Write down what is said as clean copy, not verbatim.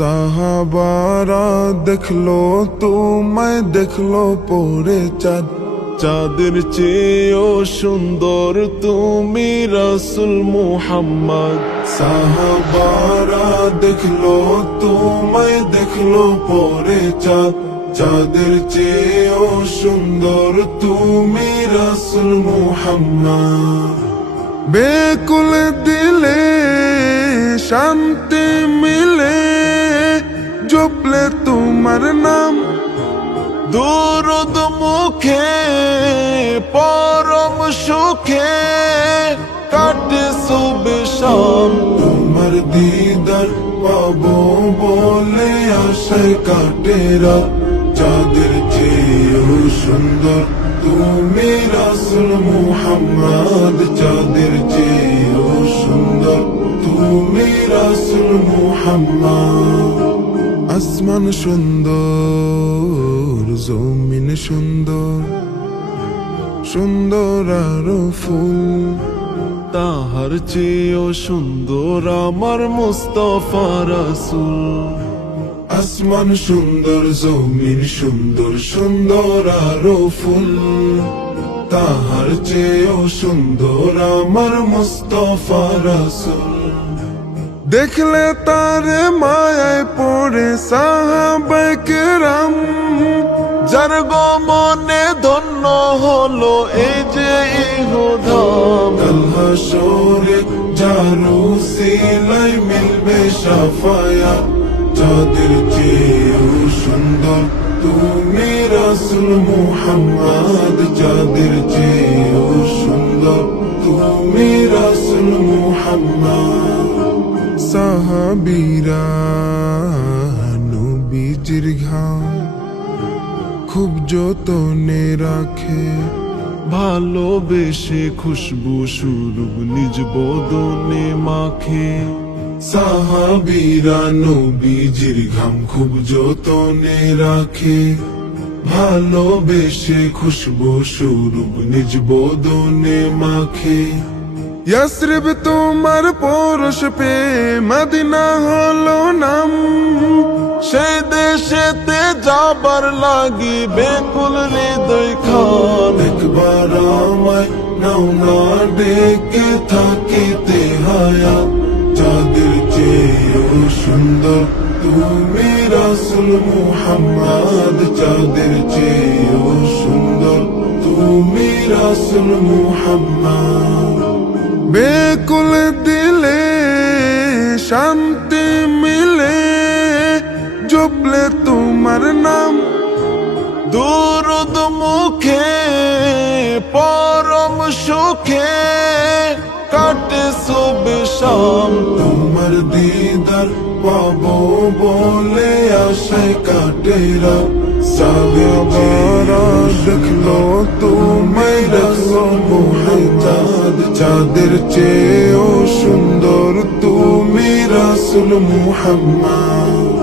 সাহাবারা দেখলো তোমায়, দেখলো পরে চাঁদ, চাঁদের চেয়েও সুন্দর তুমি রাসূল মুহাম্মদ। সাহাবারা দেখলো তোমায়, দেখলো পরে চাঁদ, চাঁদের চেয়েও সুন্দর তুমি রাসূল মুহাম্মদ। বেকুল দিলে শান্তি মিলে জপলে তোমার নাম, দুরুদ মুখে পরম সুখে কাটে সুবে শাম। তোমার দিদার পাবো বলে আশায় কাটে রাত, চাঁদের চেয়েও সুন্দর তুমি রাসূল মুহাম্মদ। চাঁদের চেয়েও সুন্দর তুমি রাসূল মুহাম্মদ। আসমান সুন্দর, জমিন সুন্দর, সুন্দর আরো ফুল, তাহার চেয়েও সুন্দর আমার মুস্তাফা রাসূল। আসমান সুন্দর, জমিন সুন্দর, সুন্দর আরো ফুল, তাহার চেয়েও সুন্দর আমার মুস্তাফা রাসূল। দেখলে তারে মায়ায় পড়ে সাহাবায়ে কেরাম, যার গমনে ধন্য হলো এই যে ইহধাম। কাল হাসরে যার উসিলায় মিলবে শাফায়াত, চাঁদের চেয়েও সুন্দর তুমি রাসূল মুহাম্মদ। চাঁদের চেয়েও সুন্দর তুমি রাসূল মুহাম্মদ। সাহাবীরা নবীজির ঘাম খুব যতনে রাখে, ভালোবেসে খুশবু সুরূপ নিজ বদনে মাখে। সাহাবীরা নবীজির ঘাম খুব যতনে রাখে, ভালোবেসে খুশবু সুরূপ নিজ বদনে মাখে। ইয়াসরিব তোমার পরশ পে মদিনা হলো নাম, সে দেশেতে যাবার লাগি বেকুল হৃদয় খান। একবার আমায় নাও না ডেকে থাকিতে হায়াত, চাঁদের চেয়েও সুন্দর তুমি রাসূল মুহাম্মদ। চাঁদের চেয়েও সুন্দর তুমি রাসূল মুহাম্মদ। বেকুল দিলে শান্তি মিলে জপলে তোমার নাম, দুরুদ মুখে পরম সুখে কাটে সুবে শাম। তোমার দিদার পাবো বলে আশায় কাটে রাত, সাহাবারা দেখলো তোমায় রাসূল মুহাম্মদ। চাঁদের চেয়েও সুন্দর তুমি রাসূল মুহাম্মদ।